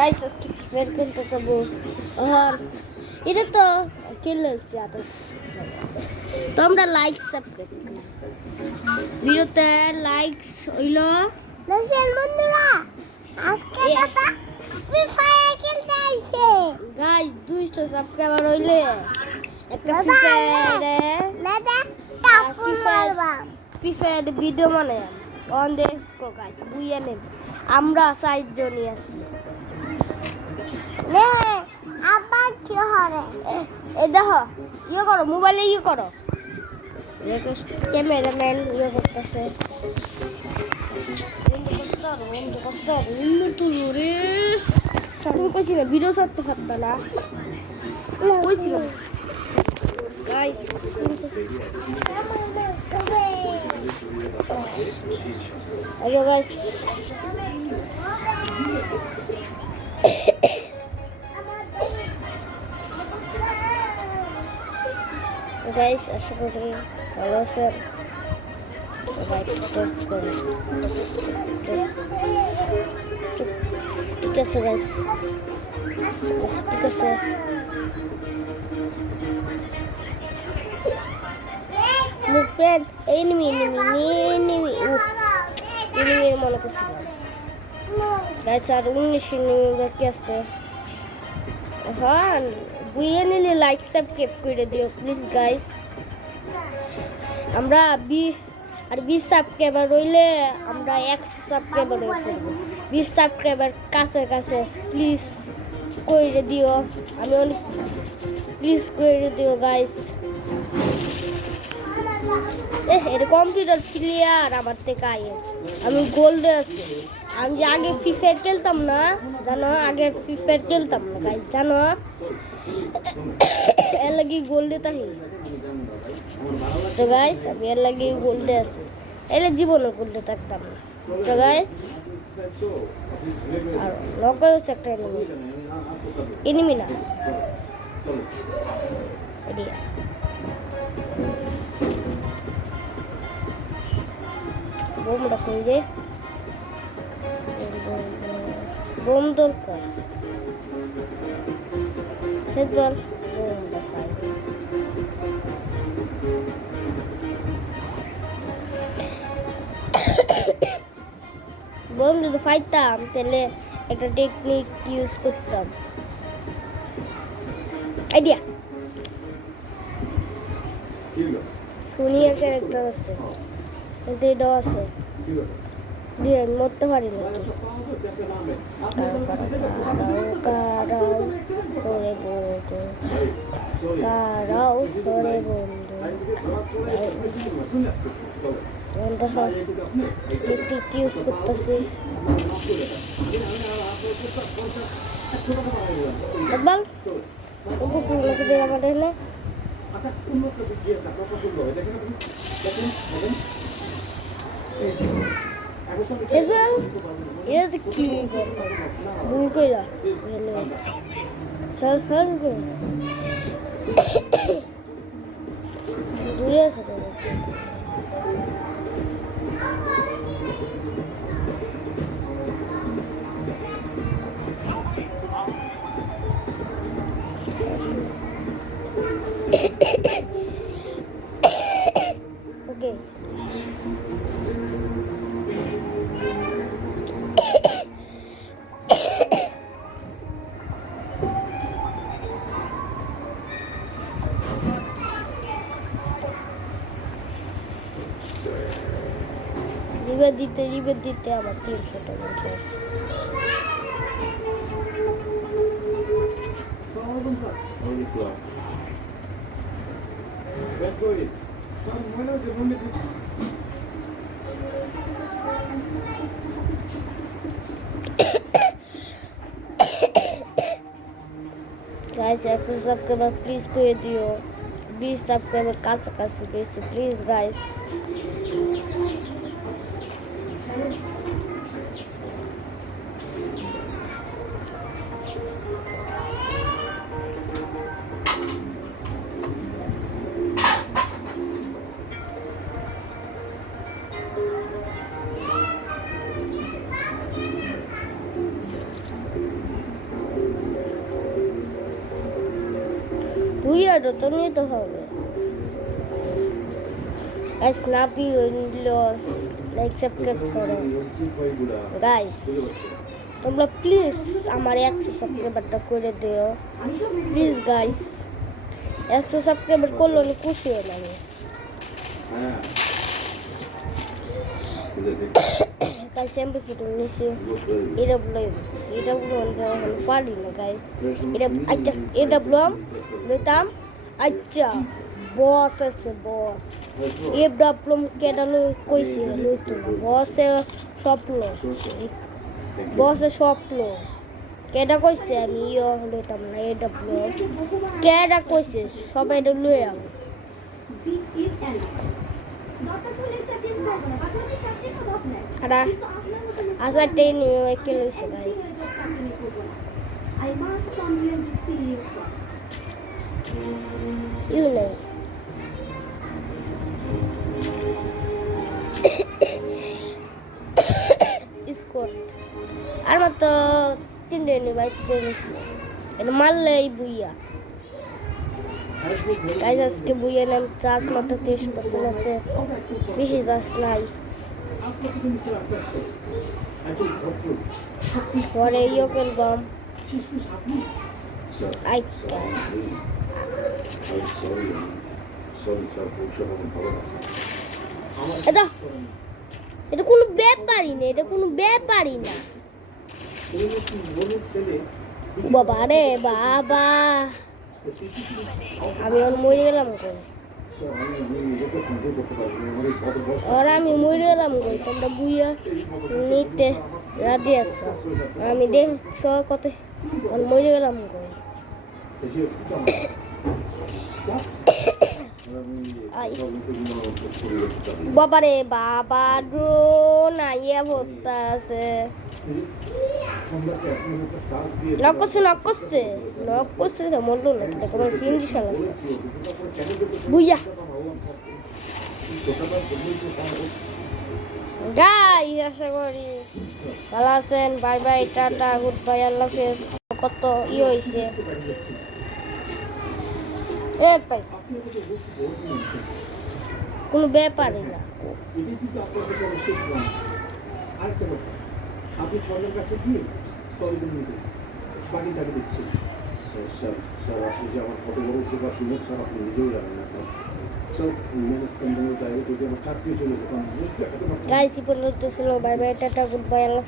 Guys আজকে বের করতে যাবো আর এটা তো খেলে যাবে তো আমরা লাইক সাবস্ক্রাইব ভিডিওতে লাইকস হইলো নজর বন্ধুরা আজকে দাদা ফ্রি ফায়ার খেলতে আইছে গাইস 200 সাবস্ক্রাইবার হইলে একটা ফ্রি ফায়ার ভিডিও মানে অন দেখো গাইস বুইয়া নেন আমরা 4 জনই আছি নে আবার কি হবে এ দেখো ইয়ে করো মোবাইলে ইয়ে করো ক্যামেরাম্যান ইয়ে করতেছে কইছি না ভিডিও করতে পারতো না কইছিল গাইস হ্যালো গাইস গাইস আশা করি ভালো আছেন ঠিক আছে গাইস ঠিক আছে ফ্রেন্ড এনিমি মনে করছিলাম গাইস আর 19 এনিমি বাকি আছে হ্যাঁ বুইয়ে নিলে লাইক সাবস্ক্রাইব করে দিও প্লিজ গাইস আমরা 20 সাবস্ক্রাইবার রইলে আমরা 100 সাবস্ক্রাইবার হয়ে পড়ব 20 সাবস্ক্রাইবার কাছে প্লিজ করে দিও আমি অনেক প্লিজ করে দিও গাইস এর কম্পিউটার প্লেয়ার আমার থেকে আয়ে আমি গোল্ডে আছি আমি যে আগে ফ্রি ফায়ার খেলতাম না জানো আগে ফ্রি ফায়ার খেলতাম না গাইস জানো এর লাগি গোল্ডে তাহি তো গাইস আমি এর লাগি গোল্ডে আছি এর জীবনে গোল্ডে থাকতাম না তো গাইস আর লগে হচ্ছে একটা এনিমি না এদিকে বোমটা ফেলে বোম দরকার হেডবল বোমটা ফাইল বোম যদি ফাইতাম তাহলে একটা টেকনিক ইউজ করতাম আইডিয়া সোনিয়া ক্যারেক্টার আছে কিন্তু এটাও আছে দিয়ে মরতে পারি না কারাও ধরে বন্ধু ইউজ করতেছি বল আমাদের না Isabel, ये तो क्यों करता है? बुनको या हर दूरिया से okay. রিবেট দিতে আবার 300 টাকা গাইস এখন সাবস্ক্রাইবার প্লিজ করে দিও 20 সাবস্ক্রাইবার কাছাকাছি পেয়েছি প্লিজ গাইস বুইয়াটা তো নিতে হবে। গাইস না ভিডিওস লাইক সাবস্ক্রাইব করো গাইস। তোমরা প্লিজ আমার 100 সাবস্ক্রাইবারটা করে দিও প্লিজ গাইস। 100 সাবস্ক্রাইবার করলে অনেক খুশি হলাম আমি। গাইস এমবি ফটো নিছি এটা পারি না গাইস। এটা আচ্ছা এটা ব্লগ আচ্ছা বস আছে বস এ প্রবলেম কেডা কইছে লইতো না বসে স্বপ্ন বসে স্বপ্ন কেডা কইছে আমি লইতাম না এটা ব্লগ কেডা কইছে সবাই এটা লই আম আরা আচ্ছা টেন কে লইছে গাইস ইউ নাই স্কোর আর মাত্র 3 রেনি বাইক চলেছে এটা মারলেই বুইয়া গাইস আজকে বুইয়া নাম চার্জ মাত্র 30% আছে বেশি চার্জ নাই পরে ইয়োকেল গম আইকা এটা এটা কোনো ব্যাপারই না এটা কোনো ব্যাপারই না বাবা রে বাবা আমি ওর মরে গেলাম কই আর আমি মরে গেলাম কই তোমরা বুইয়া নিতে রাজি আছো আমি দেখছ কত ওর মরে গেলাম কই বাবারে বাবা ড্রোন আইয়া ভর্তা আছে নক করছে মরলো না দেখো আমার সিএনজি শাল আছে বুইয়া গাই আশা করি ভালো আছেন bye bye tata goodbye Allah হাফেজ কত হইছে এ পাই কোনো ব্যাপারই না আপনি ছয়জন কাছে গিয়ে সলিডের নিতে বাকি তাকে দিচ্ছেন স্যার আপনি যে আমার কত বড় উপকার করলেন স্যার আপনি নিজেও জানেন না স্যার স্যার ম্যানেজ কোম্পানির দায়িত্ব যদি আমার চাকরি চলে যেতাম গাইস ইপন ছিল bye bye tata goodbye আল্লাহ